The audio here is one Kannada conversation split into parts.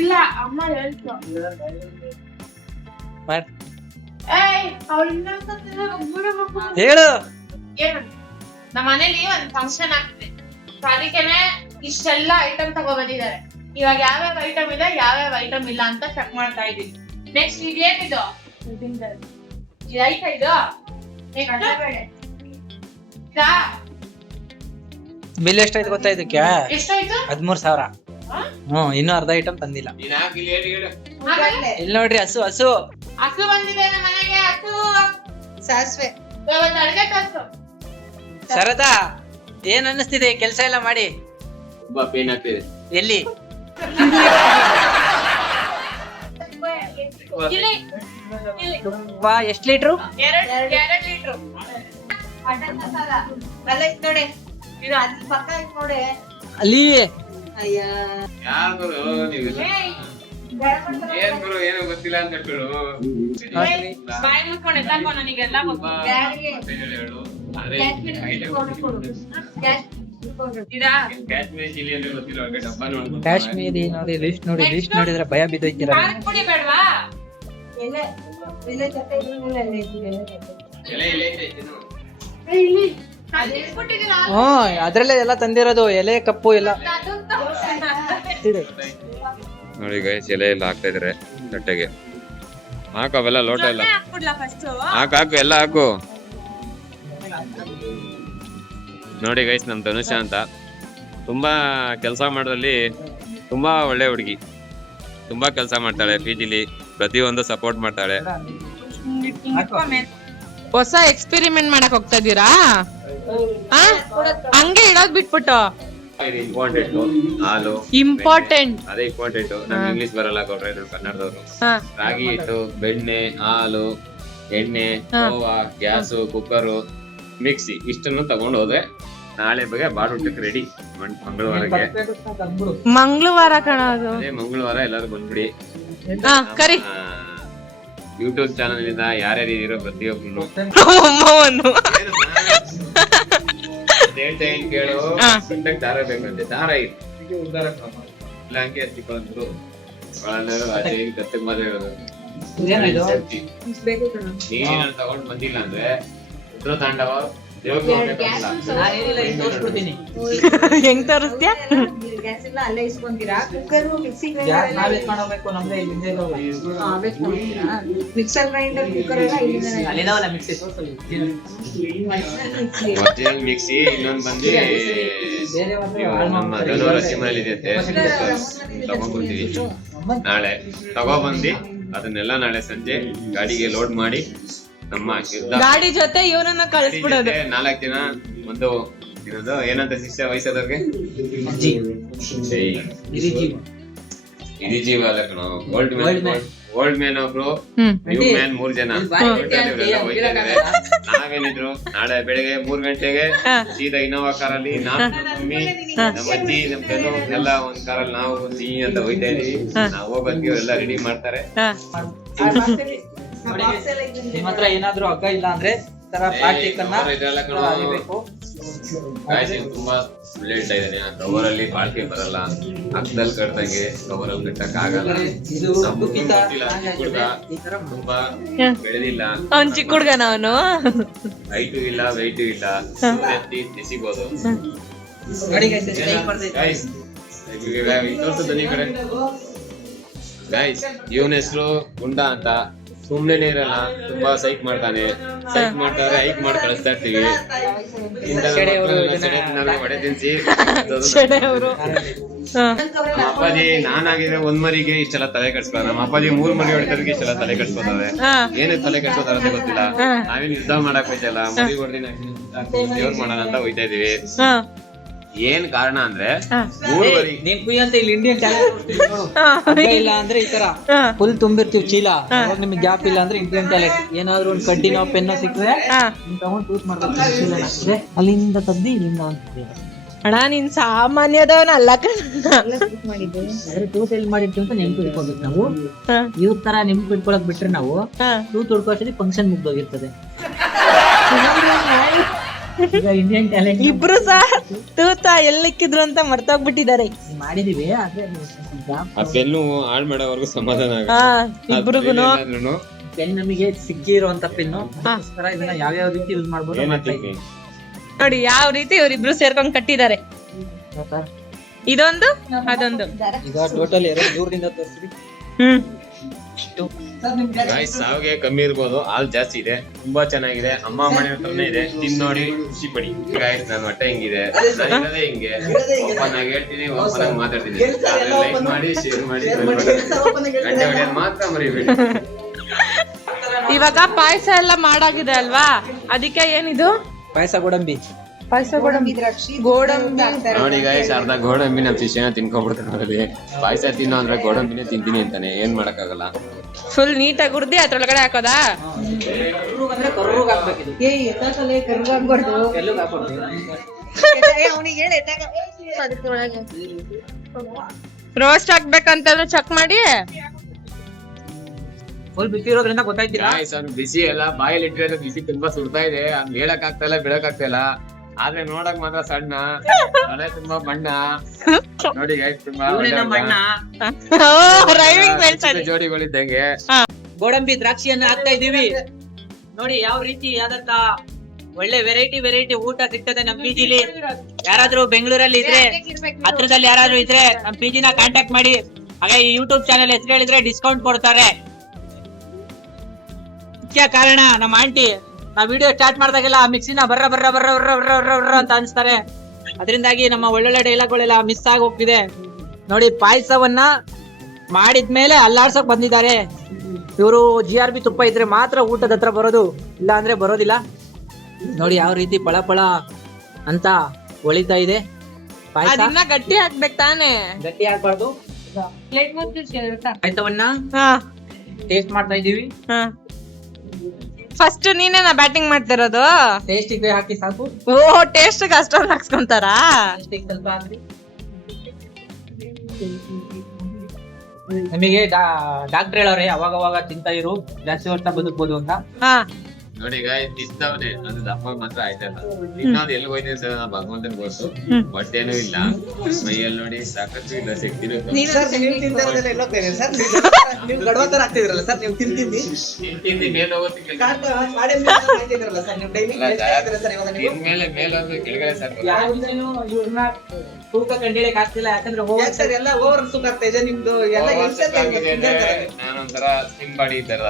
ಇಲ್ಲ ಅಮ್ಮ ಹೇಳ್ತು ಹೇಳು. ನಮ್ಮ ಮನೇಲಿ ಒಂದ್ ಫಂಕ್ಷನ್ ಆಗ್ತಿದೆ, ಅದಕ್ಕೆನೆ ಇಷ್ಟೆಲ್ಲ ಐಟಮ್ ತಗೋ ಬಂದಿದ್ದಾರೆ. ಇವಾಗ ಯಾವ್ಯಾವ ಐಟಮ್ ಇದೆ ಯಾವ್ಯಾವ ಐಟಮ್ ಇಲ್ಲ ಅಂತ ಚೆಕ್ ಮಾಡ್ತಾ ಇದೀನಿ. ನೆಕ್ಸ್ಟ್ ಇದೇನಿದು ಇದೈತಾ ಇದು ಬಿಲ್ ಎಷ್ಟಾಯ್ತು ಗೊತ್ತಾ ಇದಕ್ಕೆ? ಎಷ್ಟಾಯ್ತು? 13,000. ಇನ್ನೂ ಅರ್ಧ ಐಟಮ್ ತಂದಿಲ್ಲ. ಇಲ್ಲಿ ನೋಡ್ರಿ, ಹಸು ಹಸು ಬಂದಿದೆ ನಮ್ಮ ಮನೆಗೆ. ಹಸು ಸಾಸ್ವೆ ಇವತ್ತು ಅಡ್ಗೆ ತರ್ಸು. ಶರದಾ, ಏನ್ ಅನ್ನಿಸ್ತಿದೆ ಕೆಲ್ಸ ಎಲ್ಲ ಮಾಡಿ? ತುಂಬಾ ಪೇನ್ ಆಗ್ತಿದೆ. ಎಲ್ಲಿ? ಇಲ್ಲಿ ಎಷ್ಟ್ ಲೀಟ್ರು? 2 ಲೀಟ್ರು. ಅಲ್ಲ ಇದ್ ನೋಡಿ, ಇದು ಅಲ್ಲಿ ಪಕ್ಕ ಇದ್ ನೋಡಿ. ಅಲ್ಲಿ ಅಯ್ಯ ಯಾರು ನೀವು? ಏನ್ ಗುರು ಏನು ಗೊತ್ತಿಲ್ಲ ಅಂತ ಹೇಳ್ಬಿಡು. ಬಾಯಿ ಮುಚ್ಕೊಂಡು ಎಲ್ಲಾರ್ಗು ನನಗೆಲ್ಲ ಗೊತ್ತು. ಇದಾ? ಕಾಶ್ಮೀರಿ ಚಿಲ್ಲಿ ಅಂದ್ರೆ ಗೊತ್ತಿಲ್ಲ, ಅವ್ರಿಗೆ ಡಬ್ಬ ನೋಡ್ಬೋದು. ಕಾಶ್ಮೀರಿ ನೋಡಿ, ಲಿಸ್ಟ್ ನೋಡಿ, ಲಿಸ್ಟ್ ನೋಡಿದ್ರೆ ಭಯ ಬಿದ್ದೋಯ್ತೀರ. ಖಾರದ ಪುಡಿ ಬೇಡವಾ? ಎಲೆ ಜೊತೆ ಇದ್ರಲ್ಲಿ ಎಲೆ ಇದ್ದಿದೆ, ಎಲೆ ಜೊತೆ. ಎಲೆ ಐತೆ ಇನ್ನು. ಇಲ್ಲಿ ಅಲ್ಲಿ ಇಟ್ಬಿಟ್ಟಿದ್ದೀರಾ? ಅದ್ರಲ್ಲೇ ಎಲ್ಲ ತಂದಿರೋದು, ಎಲೆ ಕಪ್ಪು ಎಲ್ಲ. ನೋಡಿ ಗೈಸ್, ಎಲೆ ಎಲ್ಲ ಹಾಕ್ತಾ ಇದಾರೆ ತಟ್ಟೆಗೆ. ಹಾಕು ಅವೆಲ್ಲ ಲೋಟ ಎಲ್ಲ ಹಾಕ್ಬಿಡ್ಲಾ ಫಸ್ಟ್? ಹಾಕು ಎಲ್ಲ ಹಾಕು. ನೋಡಿ ಗೈಸ್, ನಮ್ ಧನುಷ ಅಂತ ತುಂಬಾ ಕೆಲಸ ಮಾಡೋದ್ರಲ್ಲಿ ತುಂಬಾ ಒಳ್ಳೆ ಹುಡುಗಿ. ತುಂಬಾ ಕೆಲಸ ಮಾಡ್ತಾಳೆ, ಪಿಜಿಲಿ ಪ್ರತಿಯೊಂದು ಸಪೋರ್ಟ್ ಮಾಡ್ತಾಳೆ. ಹೊಸ ಎಕ್ಸ್ಪೆರಿಮೆಂಟ್ ಮಾಡಕ್ ಹೋಗ್ತಾ ಇದೀರಾ? ಹಂಗೆ ಇಡೋದ್ ಬಿಟ್ಬಿಟ್ಟು ಇಂಪಾರ್ಟೆಂಟ್ ಹಾಲು ಇಂಪಾರ್ಟೆಂಟ್. ಅದೇ ಇಂಪಾರ್ಟೆಂಟ್. ನಮ್ಗೆ ಇಂಗ್ಲಿಷ್ ಬರಲ್ಲ ಕೊಡ್ರೆ ನಾವು ಕನ್ನಡದವರು. ರಾಗಿ ಹಿಟ್ಟು, ಬೆಣ್ಣೆ, ಹಾಲು, ಎಣ್ಣೆ, ಓವಾ, ಗ್ಯಾಸು, ಕುಕ್ಕರು, ಮಿಕ್ಸಿ ಇಷ್ಟನ್ನು ತಗೊಂಡು ಹೋದ್ರೆ ನಾಳೆ ಬಗ್ಗೆ ಬಾಡೂಟಕ್ಕೆ ರೆಡಿ. ಮಂಗಳವಾರಕ್ಕೆ, ಮಂಗಳವಾರ ಕಾಣೋದು. ಅದೇ ಮಂಗಳವಾರ ಎಲ್ಲರೂ ಬಂದ್ಬಿಡಿ. ಕರಿ ಯೂಟ್ಯೂಬ್ ಚಾನಲ್ ಇಂದ ಯಾರ್ಯಾರು ಇರೋ ಪ್ರತಿಯೊಬ್ಬರು ಹೇಳ್ತಾ ಏನ್ ಕೇಳು. ದಾರ ಬೇಕಂತೆ, ದಾರ ಇಲ್ಲ ಹಂಗೆ ಹಚ್ಚಿಕೊಂಡು ಆಚೆ ಕತ್ತೆ ಮಾದ ಹೇಳೋದು. ನೀನೇನಾದ್ರು ತಗೊಂಡ್ ಬಂದಿಲ್ಲ ಅಂದ್ರೆ ರುದ್ರ ತಾಂಡವ ಹೆಂಗ್ ತೋರಿಸ್ತೀಯ? ಗ್ಯಾಸ್ ಎಲ್ಲ ಅಲ್ಲೇ ಇಸ್ಕೊಂತೀರಾ? Cooker, mixie mixer grinder, cooker ಎಲ್ಲ ಒರಿಜಿನಲ್ ಮಿಕ್ಸಿ. ಇನ್ನೊಂದ್ ಬಂದು ನಮ್ಮ ಧನುವರಸಿ ಮನೇಲಿ ಇದೆ, ತಗೊಂಡ್ಬರ್ತೀವಿ ನಾಳೆ. ತಗೊಬಂದು ಅದನ್ನೆಲ್ಲ ನಾಳೆ ಸಂಜೆ ಗಾಡಿಗೆ ಲೋಡ್ ಮಾಡಿ ನಮ್ಮ ಗಾಡಿ ಜೊತೆ ಇವನನ್ನ ಕಳಿಸ್ಬಿಡೋದು. 4 ದಿನ ಒಂದು ಇರೋದು. ಏನಂತ ಶಿಷ್ಯ ವಯಸ್ಸಾದವ್ರಿಗೆ? ಇಡೀ ಜೀವ ಅಲ್ಲ ಕಣೋ. ಓಲ್ಡ್ ಮ್ಯಾನ್ ಒಬ್ರು, ನ್ಯೂ ಮ್ಯಾನ್ 3 ಜನ. ನಾವೇನಿದ್ರು ನಾಳೆ ಬೆಳಿಗ್ಗೆ 3 ಗಂಟೆಗೆ ಸೀದಾ ಇನೋವಾ ಕಾರಲ್ಲಿ ನಮ್ಮ ಅಜ್ಜಿ ನಮ್ ಕಣ್ಣು ಎಲ್ಲ ಒಂದ್ ಕಾರಲ್ಲಿ ನಾವು ಅಂತ ಹೋಯ್ತಾ ಇದೀವಿ. ನಾವು ಹೋಗೋದಕ್ಕೆ ಎಲ್ಲ ರೆಡಿ ಮಾಡ್ತಾರೆ. ನಿಮ್ ಹತ್ರ ಏನಾದ್ರು ಹಗ್ಗ ಇಲ್ಲ ಅಂದ್ರೆ ಪ್ಲಾಸ್ಟಿಕ್ ಅನ್ನ ಅರಿಬೇಕು. ತುಂಬಾ ಒಳ್ಳೆ ಹೇಳ್ತಾ ಇದ್ದಾನೆ. ಕವರ್ ಅಲ್ಲಿ ಬಾಳ್ಕೆ ಬರಲ್ಲ, ಹಗ್ಗದಲ್ಲಿ ಕಟ್ದಂಗೆ ಕವರ್ ಅಲ್ಲಿ ಕಟ್ಟಕ್ ಆಗಲ್ಲ. ತುಂಬಾ ಬೆಳೆದಿಲ್ಲ, ಅವ್ನ್ ಚಿಕ್ಕ ಹುಡ್ಗನ ಅವನು. ಹೈಟು ಇಲ್ಲ, ವೆಯ್ಟು ಇಲ್ಲ, ಎತ್ತಿ ಎಸಿಬೋದು. ಗೈಸ್, ಇವನ ಹೆಸರು ಗುಂಡ ಅಂತ. ಸುಮ್ನೆ ಇರಲ್ಲ, ತುಂಬಾ ಸೈಕ್ ಮಾಡ್ತಾನೆ. ಸೈಕ್ ಮಾಡ್ತಾರೆ, ಹೈಕ್ ಮಾಡಿ ಕಳಿಸ್ತಾ ಇರ್ತೀವಿ. ಹೊಡೆ ತಿನ್ಸಿ ನಮ್ಮ ಅಪ್ಪಾಜಿ ನಾನಾಗಿದ್ರೆ 1 ಮರಿಗೆ ಇಷ್ಟೆಲ್ಲ ತಲೆ ಕಟ್ಸ್ಕೊಳ್ಳ. ನಮ್ಮ ಅಪ್ಪಾಜಿ 3 ಮರಿ ಹೊಡಿತದಕ್ಕೆ ಇಷ್ಟೆಲ್ಲ ತಲೆ ಕಟ್ಸ್ಕೊತಾರೆ. ಏನೇ ತಲೆ ಕಟ್ಸ್ಕೊತಾರ ಅಂತ ಗೊತ್ತಿಲ್ಲ. ನಾವೇನ್ ಯುದ್ಧ ಮಾಡಕ್ ಹೋಯ್ತಲ್ಲ, ಮರಿ ಹೊಡೆದಿ ದೇವ್ರ ಮಾಡೋಣ ಅಂತ ಹೋಯ್ತಾ ಇದೀವಿ. ಏನ್ ಕಾರಣ ಅಂದ್ರೆ 3 ಮರಿ ಅಂತ ಇಲ್ಲಿ ಇಂಡಿಯನ್ ಟ್ಯಾಲೆಂಟ್ ಇಲ್ಲ ಅಂದ್ರೆ ಈ ತರ ಫುಲ್ ತುಂಬಿರ್ತೀವಿ ಚೀಲ. ನಿಮ್ಗೆ ಗ್ಯಾಪ್ ಇಲ್ಲ ಅಂದ್ರೆ ಇಂಡಿಯನ್ ಟ್ಯಾಲೆಂಟ್. ಏನಾದ್ರು ಒಂದು ಕಡ್ಡಿನೋ ಪೆನ್ನೋ ಸಿಕ್ಕ್ರೆ ತಗೊಂಡು ಟೂತ್ ಮಾಡ್ತಾರೆ. ಅಲ್ಲಿಂದ ತದ್ದಿ ಇಲ್ಲಿಂದ ಅಂತೀವಿ. ಅಣ್ಣ ನೀನ್ ಸಾಮಾನ್ಯದವನಲ್ಲ ಟೂತ್ ಎಲ್ಲಿ ಮಾಡಿರ್ತೀವಿ ಅಂತ ನೆನ್ಪು ಇಟ್ಕೋಬೇಕು ನಾವು. ಇವ್ರ ತರ ನೆನ್ಪು ಇಟ್ಕೊಳಕ್ ಬಿಟ್ರೆ ನಾವು ಟೂತ್ ಹುಡ್ಕೋಷ್ಟೇ ಫಂಕ್ಷನ್ ಮುಗ್ದೋಗಿರ್ತದೆ. ಈಗ ಇಂಡಿಯನ್ ಟ್ಯಾಲೆಂಟ್ ಇಬ್ರು ಸಹ ತೂತ ಎಲ್ಲಿಕ್ಕಿದ್ರು ಅಂತ ಮರ್ತೋಗ್ಬಿಟ್ಟಿದ್ದಾರೆ. ಮಾಡಿದೀವಿ ಆದ್ರೆ ಆ ಪೆನ್ನು ಹಾಳು ಮಾಡೋವರೆಗೂ ಸಮಾಧಾನ ಹಾ ಆಗುತ್ತೆ. ಇಬ್ರಿಗೂನು ಪೆನ್ ನಮಗೆ ಸಿಕ್ಕಿರುವಂತ ಪೆನ್ನು ಇದನ್ನ ಯಾವ್ಯಾವ ರೀತಿ ಯೂಸ್ ಮಾಡ್ಬೋದು ಮಾಡ್ತಾ ಇದ್ದೀವಿ. ನೋಡಿ ಯಾವ ರೀತಿ ಇವ್ರಿಬ್ರು ಸೇರ್ಕೊಂಡ್ ಕಟ್ಟಿದ್ದಾರೆ. ಇದೊಂದು ಅದೊಂದು. ಈಗ ಟೋಟಲ್ 200ರಿಂದ ತೋರಿಸ್ರಿ. ಸಾವಿಗೆ ಕಮ್ಮಿ ಇರ್ಬೋದು, ಹಾಲು ಜಾಸ್ತಿ ಇದೆ, ತುಂಬಾ ಚೆನ್ನಾಗಿದೆ, ಅಮ್ಮ ಮನೆ ಹತ್ರನೇ ಇದೆ, ತಿನ್ ನೋಡಿ ಖುಷಿ ಪಡಿ. ಗಾಯ್ಸ್ ನನ್ನ ಹೊಟ್ಟೆ ಹಿಂಗಿದೆ, ನಾನು ಇರೋದೇ ಹಿಂಗೆ, ಓಪನ್ ಆಗಿ ಹೇಳ್ತೀನಿ, ಓಪನ್ ಆಗಿ ಮಾತಾಡ್ತೀನಿ. ಲೈಕ್ ಮಾಡಿ, ಶೇರ್ ಮಾಡಿ, ಗಂಟೆ ಹೊಡೆಯೋದು ಮಾತ್ರ ಮರಿಬೇಡಿ. ಇವಾಗ ಪಾಯಸ ಎಲ್ಲ ಮಾಡಾಗಿದೆ ಅಲ್ವಾ, ಅದಕ್ಕೆ ಏನಿದು ಪಾಯಸ ಗೋಡಂಬಿ. ಪಾಯಸ ಗೋಡಂಬಿ ಗೋಡಂಬಿ ಹಾಕ್ತಾರೆ. ನೋಡಿ ಗಾಯ್ಸ್, ಅರ್ಧ ಗೋಡಂಬಿ ನಮ್ ಶಿಷ್ಯನ ತಿನ್ಕೊಂಡ್ಬಿಡ್ತಾನೆ. ಅದ್ರಲ್ಲಿ ಪಾಯಸ ತಿನ್ನೋ ಅಂದ್ರೆ ಗೋಡಂಬಿನೇ ತಿಂತೀನಿ ಅಂತಾನೆ, ಏನ್ ಮಾಡಕ್ಕಾಗಲ್ಲ. ಫುಲ್ ನೀಟಾಗಿ ಹುರ್ದಿ ಅದ್ರೊಳಗಡೆ ಹಾಕೋದಾ? ಅಂದ್ರೆ ಕರ್ರೂಗ್ ಹಾಕ್ಬೇಕಿದು. ಎತ್ತಾಕಲೆ ಕರ್ಗಾಗ್ಬಾರ್ದು. ಎಲ್ಲೂ ಹಾಕ್ಬಾರ್ದು. ಅವನಿಗೆ ಹೇಳಿ ಎತ್ತಾಕ. ರೋಸ್ಟ್ ಹಾಕ್ಬೇಕಂತಂದ್ರೆ ಚೆಕ್ ಮಾಡಿ. ಫುಲ್ ಬಿಸಿ ಇರೋದ್ರಿಂದ ಗೊತ್ತಾಯ್ತಿಲ್ಲ. ಗಾಯ್ಸ್ ಅವ್ನು ಬಿಸಿ ಎಲ್ಲ ಬಾಯಲ್ಲಿ ಇಟ್ಟಿರೋದು ಬಿಸಿ ತುಂಬಾ ಸುಡ್ತಾ ಇದೆ, ಅವ್ನು ಹೇಳಕ್ ಆಗ್ತಾ ಇಲ್ಲ, ಬಿಡಕ್ ಆಗ್ತಾ ಇಲ್ಲ. ಆದ್ರೆ ನೋಡಕ್ ಮಾತ್ರ ಸಣ್ಣ, ತಲೆ ತುಂಬಾ ಬಣ್ಣ. ನೋಡಿ guys, ತುಂಬಾ ಇವ್ನೇ ನಮ್ಮ ಅಣ್ಣ. ರೈವಿಂಗ್ ಹೇಳ್ತಾರೆ. ಜೋಡಿಗಳಿದ್ದಂಗೆ. ಗೋಡಂಬಿ ದ್ರಾಕ್ಷಿಯನ್ನ ಹಾಕ್ತಾ ಇದೀವಿ. ನೋಡಿ ಯಾವ ರೀತಿ ಆದಂತ ಒಳ್ಳೆ ವೆರೈಟಿ ಊಟ ಸಿಗ್ತದೆ ನಮ್ ಪಿಜಿಲಿ. ಯಾರಾದ್ರೂ ಬೆಂಗಳೂರಲ್ಲಿ ಇದ್ರೆ, ಹತ್ರದಲ್ಲಿ ಯಾರಾದ್ರೂ ಇದ್ರೆ ನಮ್ ಪಿಜಿನ ಕಾಂಟ್ಯಾಕ್ಟ್ ಮಾಡಿ. ಹಾಗೆ ಈ ಯೂಟ್ಯೂಬ್ ಚಾನೆಲ್ ಹೆಸರು ಹೇಳಿದ್ರೆ ಡಿಸ್ಕೌಂಟ್ ಕೊಡ್ತಾರೆ. ಮುಖ್ಯ ಕಾರಣ ನಮ್ಮ ಆಂಟಿ ನಾವ್ ವಿಡಿಯೋ ಸ್ಟಾರ್ಟ್ ಮಾಡಿದಾಗೆಲ್ಲ ಮಿಕ್ಸಿನ ಬರ್ರ ಬರ್ರ ಬರ್ರ ಬರ್ರ ಬರ್ರ ಬರ್ರ ಬರ್ರ ಅಂತ ಅನ್ಸ್ತಾರೆ. ಅದರಿಂದಾಗಿ ನಮ್ಮ ಒಳ್ಳೊಳ್ಳೆ ಡೈಲಾಗ್ಗಳೆಲ್ಲ ಮಿಸ್ ಆಗಿ ಹೋಗ್ತಿದೆ. ನೋಡಿ ಪಾಯಸವನ್ನ ಮಾಡಿದ್ಮೇಲೆ ಅಲ್ಲಾಡ್ಸಕ್ ಬಂದಿದ್ದಾರೆ ಇವರು. GRB ತುಪ್ಪ ಇದ್ರೆ ಮಾತ್ರ ಊಟದ ಹತ್ರ ಬರೋದು, ಇಲ್ಲ ಅಂದ್ರೆ ಬರೋದಿಲ್ಲ. ನೋಡಿ ಯಾವ ರೀತಿ ಪಳ ಪಳ ಅಂತ ಹೊಳಿತಾ ಇದೆ ಪಾಯಸ. ಅದನ್ನ ಗಟ್ಟಿ ಹಾಕ್ಬೇಕು ತಾನೆ. ಗಟ್ಟಿ ಆಗ್ಬಾರ್ದು. ಪಾಯಸವನ್ನ ಟೇಸ್ಟ್ ಮಾಡ್ತಾ ಇದೀವಿ. ಫಸ್ಟ್ ನೀನೇನಾ ಬ್ಯಾಟಿಂಗ್ ಮಾಡ್ತಿರೋದು? ಟೇಸ್ಟಿಗೆ ಹಾಕಿ ಸಾಕು. ಓ ಟೇಸ್ಟ್ ಅಷ್ಟೊಂದು ಹಾಕ್ಸ್ಕೊಂತಾರಾ? ಸ್ವಲ್ಪ ಹಾಕ್ರಿ. ನಮಗೆ ಡಾಕ್ಟರ್ ಹೇಳೋರೆ ಅವಾಗ ತಿಂತಾ ಇರು, ಜಾಸ್ತಿ ವರ್ಷ ಬದುಕ್ಬೋದು ಅಂತ. ಹಾ ನೋಡಿ ಗಾಯ್ಸ್, ತಿಂತವನೆ ಅದು ದಪ್ಪ ಮಾತ್ರ ಆಯ್ತಲ್ಲ. ತಿನ್ನೋದು ಎಲ್ಲಿ ಹೋಯ್ತೀನಿ ಸರ್, ಭಗವಂತನ ಗೊತ್ತು. ಹೊಟ್ಟೆನೂ ಇಲ್ಲ, ಮೈಯಲ್ಲಿ ನೋಡಿ ಸಾಕಷ್ಟು ಇಲ್ಲ, ಶಕ್ತಿನೂ ಇಲ್ಲ. ತಿಂತೀನಿ ಮೇಲೆ ಹೋಗೋದಕ್ಕೆ ಮೇಲೆ ಮೇಲೆ ಹೋದ್ರೆ ಕೆಳಗಡೆ ಸರ್. ತೂಕ ಕಂಡಿಡಕ್ ಆಗ್ತಿಲ್ಲ, ಯಾಕಂದ್ರೆ ನಾನೊಂಥರ ಸ್ಲಿಮ್ ಬಾಡಿ ತರ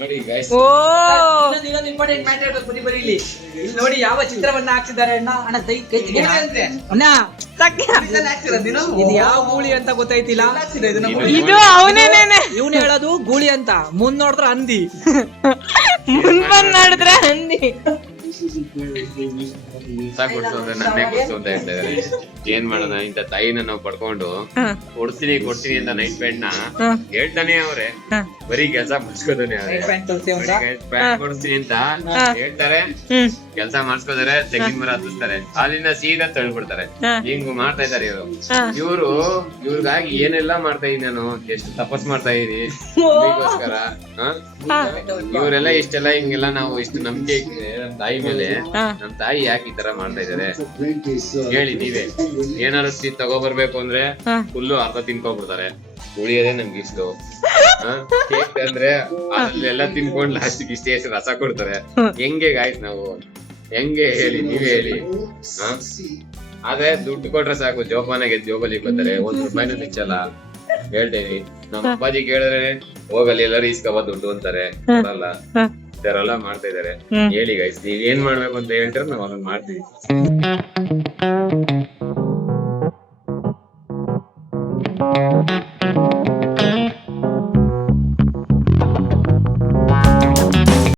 ನೋಡಿ ಗೈಸ್. ಓ ಇಂಪಾರ್ಟೆಂಟ್ ಮ್ಯಾಟರ್ ಬರೀಲಿ. ಇಲ್ಲಿ ನೋಡಿ ಯಾವ ಚಿತ್ರವನ್ನ ಹಾಕ್ಸಿದ್ದಾರೆ ಅಣ್ಣ. ಅಣ್ಣ ಕೈ ಅಣ್ಣ ಇದು ಯಾವ ಗೂಳಿ ಅಂತ ಗೊತ್ತಾಯ್ತಿಲ್ಲ. ಇದು ಅವನೇನೇನೆ ಇವ್ನು ಹೇಳೋದು ಗೂಳಿ ಅಂತ, ಮುಂದ್ ನೋಡಿದ್ರೆ ಹಂದಿ, ಮುಂದ್ ಬಂದ್ ನೋಡಿದ್ರೆ ಹಂದಿ. ಕೊಡ್ಸೋದ್ರೆ ನನ್ನೇ ಕೊಡ್ಸು ಅಂತ ಹೇಳ್ತಾ ಇದಾರೆ. ಏನ್ ಮಾಡೋಣ, ಇಂತ ತಾಯಿನ ನಾವು ಪಡ್ಕೊಂಡು ಕೊಡ್ತೀನಿ ಅಂತ ನೈಟ್ ಪ್ಯಾಂಟ್ ನ ಹೇಳ್ತಾನೆ ಅವ್ರೆ. ಬರೀ ಕೆಲ್ಸ ಮಾಡ್ಸ್ಕೋತಾನೆ ಕೊಡ್ತೀನಿ ಅಂತ ಹೇಳ್ತಾರೆ, ಕೆಲ್ಸ ಮಾಡ್ಸ್ಕೋತಾರೆ, ತೆಂಗಿನ ಮರ ಹತ್ತಿಸ್ತಾರೆ, ಅಲ್ಲಿಂದ ಸೀದಾ ತಳ್ಬಿಡ್ತಾರೆ. ಹಿಂಗ್ ಮಾಡ್ತಾ ಇದಾರೆ ಇವ್ರು. ಇವ್ರಿಗಾಗಿ ಏನೆಲ್ಲಾ ಮಾಡ್ತಾ ಇದೀನಿ ನಾನು, ಎಷ್ಟು ತಪಸ್ ಮಾಡ್ತಾ ಇದೀನಿ ನಿಮಗೋಸ್ಕರ. ಇವರೆಲ್ಲ ಇಷ್ಟೆಲ್ಲ ಹಿಂಗೆಲ್ಲ ನಾವು ಇಷ್ಟು ನಂಬಿಕೆ ಇಟ್ಟಿದೆ ನಮ್ ತಾಯಿ ಮೇಲೆ. ನಮ್ ತಾಯಿ ಯಾಕೆ ಈ ತರ ಮಾಡ್ತಾ ಇದಾರೆ ಹೇಳಿ ನೀವೇ. ಏನಾದ್ರು ತಗೋಬರ್ಬೇಕು ಅಂದ್ರೆ ಫುಲ್ಲು ಅರ್ಧ ತಿನ್ಕೊಂಡ್ಬಿಡ್ತಾರೆ. ಉಳಿಯೋದೇ ನಮ್ಗೆ ಇಷ್ಟು. ಕೇಕ್ ಅಂದ್ರೆ ಅಲ್ಲೆಲ್ಲ ತಿನ್ಕೊಂಡ್ ಲಾಸ್ಟಿಗೆ ಇಷ್ಟೇ ರಸ ಕೊಡ್ತಾರೆ. ಹೆಂಗೆ ಗಾಯ್ತು ನಾವು, ಹೆಂಗೆ ಹೇಳಿ ನೀವೇ ಹೇಳಿ. ಆದ್ರೆ ದುಡ್ಡು ಕೊಟ್ರೆ ಸಾಕು, ಜೋಪಾನಾಗೆ ಜೋಬಲ್ಲಿ ಬರ್ತಾರೆ, ₹1 ನಿಚ್ಚಲ್ಲ. ಹೇಳ್ತೇನಿ, ನಮ್ಮ ಅಪ್ಪಾಜಿ ಕೇಳಿದ್ರೆ ಹೋಗಲ್ಲಿ ಎಲ್ಲರೂ ಇಸ್ಕೊಬ ದುಡ್ಡು ಅಂತಾರೆ, ಕೊಡಲ್ಲ. ಇದೆಲ್ಲ ಮಾಡ್ತಾ ಇದಾರೆ. ಹೇಳಿ ಗೈಸ್, ನೀವ್ ಏನ್ ಮಾಡ್ಬೇಕು ಅಂತ ಹೇಳ್ತಾರೆ, ನಾವ್ ಅದನ್ನ ಮಾಡ್ತೀವಿ.